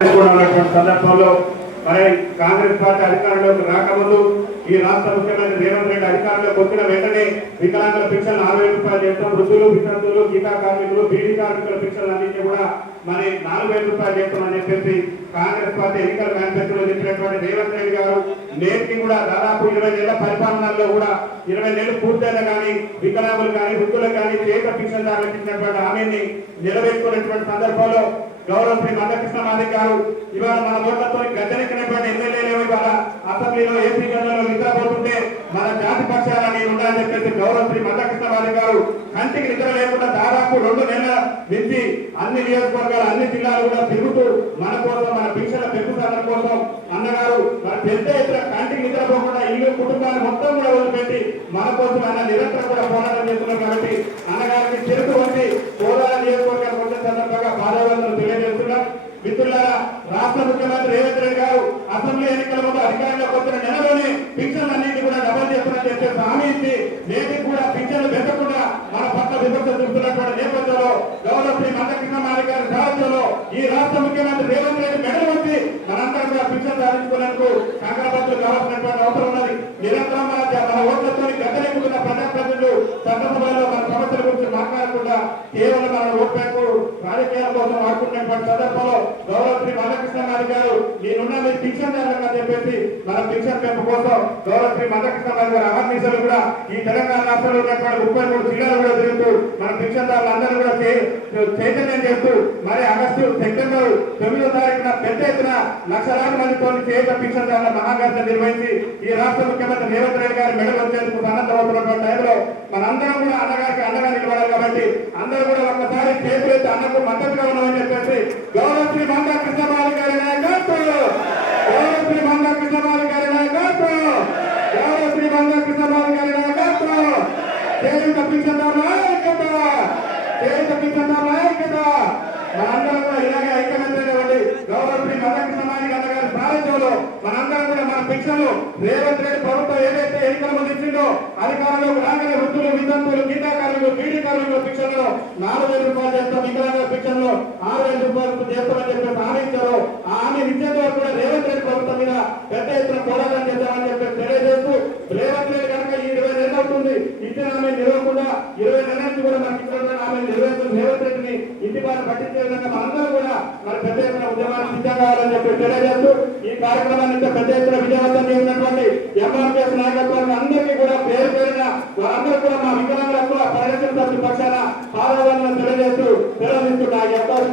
సందర్భంలో మరి కాంగ్రెస్ పార్టీ అధికారంలోకి రాకముందు ఈ రాష్ట్ర ముఖ్యమంత్రి రేవంత్ రెడ్డి అధికారంలోకి వచ్చిన వెంటనే వికలాంగుల పెన్షన్ 60,000 రూపాయలు చేస్తాం, వృద్ధులు, వితంతువులు, గీతా కార్మికులు, బీడీ కార్మికుల పెన్షన్లు అన్నింటినీ కూడా మరి 4,000 రూపాయలు చేస్తామని చెప్పేసి కాంగ్రెస్ పార్టీ ఎన్నికల మేనిఫెస్టోలో చెప్పినటువంటి రేవంత్ రెడ్డి గారు నేటికి కూడా దాదాపు 20 నెలల పరిపాలనలో కూడా 20 నెలలు పూర్తయినా కానీ వికలాంగులు కానీ వృద్ధులకు కానీ చేత పెన్షన్దారులకు ఇచ్చినటువంటి హామీని నిలబెట్టుకున్నటువంటి సందర్భంలో గౌరవ శ్రీ మందకృష్ణ మాదిక్ గారు ఇవాళ మన ఓట్లతో గద్దెనెక్కినటువంటి ఎమ్మెల్యేలు ఇవాళ అసెంబ్లీలో ఏపీ గంటలో నిద్రపోతుంటే మన జాతి పక్షాలని ఉండాలని చెప్పేసి గౌరవ శ్రీ మందకృష్ణ మాదిక్ గారు కంటికి నిద్ర లేకుండా దాదాపు 2 నెలల నుంచి అన్ని నియోజకవర్గాలు అన్ని జిల్లాలు కూడా తిరుగుతూ మన కోసం మన పింఛన్ల పెంపుదల కోసం అన్నగారు మన పెద్ద ఎత్తున కంటికి నిద్రపోకుండా ఇల్లు కుటుంబాన్ని మొత్తం కూడా వదిలిపెట్టి మన కోసం ఆయన నిరంతరం కూడా పోరాటం చేస్తున్నారు. కాబట్టి అన్నగారికి చెరుకు వంటి పోరాట నియోజకవర్గానికి వచ్చిన సందర్భంగా బాధావంతులు తెలియజేస్తున్నాం. మిత్రులారా, రాష్ట్ర ముఖ్యమంత్రి రేవంత్ రెడ్డి గారు అసెంబ్లీ ఎన్నికల ముందు అధికారంలోకి వచ్చిన నెలలోనే పింఛన్లు అన్నింటి కూడా డబల్ చేస్తున్నట్టు చెప్పేసి హామీ ఇచ్చి నేటికి కూడా పింఛన్లు పెంచకుండా మన పట్ల విమర్శ చూస్తున్నటువంటి నేపథ్యంలో గౌరవ శ్రీ మందకృష్ణ మాదిక్ గారి సారథ్యంలో ఈ రాష్ట్ర ముఖ్యమంత్రి రేవంత్ రెడ్డి మెడలు వచ్చి మనందరం కూడా పింఛన్ సాధించుకునేందుకు కాంగ్రెస్ కావాల్సినటువంటి అవసరం ఉన్నది. నిరంతరం మన ఓట్లతో గద్దెనెక్కుతున్న ప్రజాప్రతినిధులు చట్టసభలో మన సమస్యల గురించి మాట్లాడకుండా కేవలం మన ఓట్ బ్యాంకు రాజకీయాల కోసం వాడుకున్నటువంటి సందర్భంలో గౌరవ శ్రీ మందకృష్ణ మాదిక్ గారు నేనున్న మీరు పింఛన్ అని చెప్పేసి మన పింఛన్ పెంపు కోసం గౌరవ శ్రీ మందకృష్ణ మాదిక్ గారు అహర్నిశలు కూడా ఈ తెలంగాణ రాష్ట్రంలో ఉన్నటువంటి 33 జిల్లాలు కూడా తిరుగుతూ మన పింఛన్దారులు అందరూ కూడా చైతన్యం చేస్తూ మరి సెప్టెంబర్ 9వ తారీఖున పెద్ద ఎత్తున లక్షలాది మందితో చేత పింఛన్దారుల మహాగర్జన నిర్వహించి ఈ రాష్ట్ర ముఖ్యమంత్రి రేవంత్ రెడ్డి గారి మెడలు వచ్చేందుకు సన్నద్ధమవుతున్నటువంటి టైంలో మనందరం కూడా అన్నగారికి అండగా నిలబడాలి. కాబట్టి అందరూ కూడా ఒక్కసారి చేతులెత్తి అన్నకు మద్దతుగా ఉన్నామని చెప్పేసి గౌరవ శ్రీ మందకృష్ణ మాదిక్ గారి నాయకత్వం, గౌరవ శ్రీ మందకృష్ణ మాదిక్ గారి నాయకత్వం, గౌరవ శ్రీ మందకృష్ణ మాదిక్ గారి నాయకత్వం, చేయుత పింఛన్దారుల ఐక్యత, చేయుత పింఛన్దారుల ఐక్యత. మనందరం కూడా ఇలాగే ఐక్యమంత్రి గౌరవ శ్రీ మందకృష్ణ మాదిక్ గారి సారథ్యంలో మనందరం కూడా మన పింఛన్లు రేవంత్ రెడ్డి ప్రభుత్వం ఏదైతే ఎన్నికల ముందు ఇచ్చిందో అధికారంలోకి రాగానే వృద్ధులు, వితంతువులు, గీతా కార్మికులు, బీడీ కార్మికుల పింఛన్లో 4,000 రూపాయలు చేస్తాం, వికలాంగుల పింఛన్లో 6,000 రూపాయలు చేస్తామని చెప్పి హామీ ఇచ్చారు. ఆ హామీ ఇచ్చేంత వరకు కూడా రేవంత్ రెడ్డి ప్రభుత్వం మీద పెద్ద ఎత్తున పోరాటం చేద్దామని చెప్పి తెలియజేస్తూ రేవంత్ రెడ్డి కనుక ఈ 20 నెలలు అవుతుంది ఇచ్చిన హామీ నిలవకుండా 20 నెలల నుంచి కూడా మనకి ఇచ్చిన హామీ నెరవేర్చిన రేవంత్ రెడ్డిని ఇంటి బాధ పట్టించే విధంగా మనందరూ కూడా మరి పెద్ద ఎత్తున ఉద్యమాన్ని సిద్ధం కావాలని చెప్పి తెలియజేస్తూ ఈ కార్యక్రమాన్ని పెద్ద ఎత్తున విజయవంతం చేసినటువంటి ఎంఆర్పీఎస్ నాయకత్వానికి అందరికీ కూడా పేరు పేరున వారందరూ కూడా మా వికలాంగులకు పరిరక్షణ సమితి పక్షాన పాదవందనం తెలియజేస్తూ సెలవునిస్తున్న ఈ అవకాశం.